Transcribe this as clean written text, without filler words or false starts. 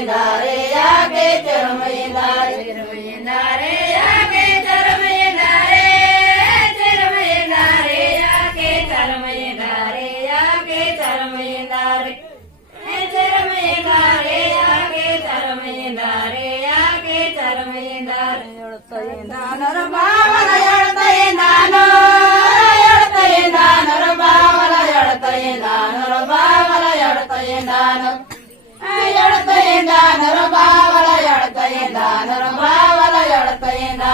ಚರಮಯ್ಯಂದಾರೆ ಯಾಕೆ ಚರಮಯ್ಯಂದಾರೆ ಚರಮಯ್ಯಂದಾರೆ ಯಾಕೆ ಚರಮಯ್ಯಂದಾರೆ ಚರಮಯ್ಯಂದಾರೆ ಯಾಕೆ ಚರಮಯ್ಯಂದಾರೆ ಯಾಕೆ ಚರಮಯ್ಯಂದಾರೆ ಚರಮಯ್ಯಂದಾರೆ ಯಾಕೆ ಚರಮಯ್ಯಂದಾರೆ ಯಾಕೆ ಚರಮಯ್ಯಂದಾರೆ ಹೇಳ್ತಾನರ ಬಾವಲ ಹೇಳ್ತಾನೋ ಹೇಳ್ತಾನರ ಬಾವಲ ಹೇಳ್ತಾನರ ಬಾವಲ ಹೇಳ್ತಾನೋ ಹೇಳ್ತಾನರ ಬಾವಲ ಹೇಳ್ತಾನರ ಬಾವಲ ಹೇಳ್ತಾನೋ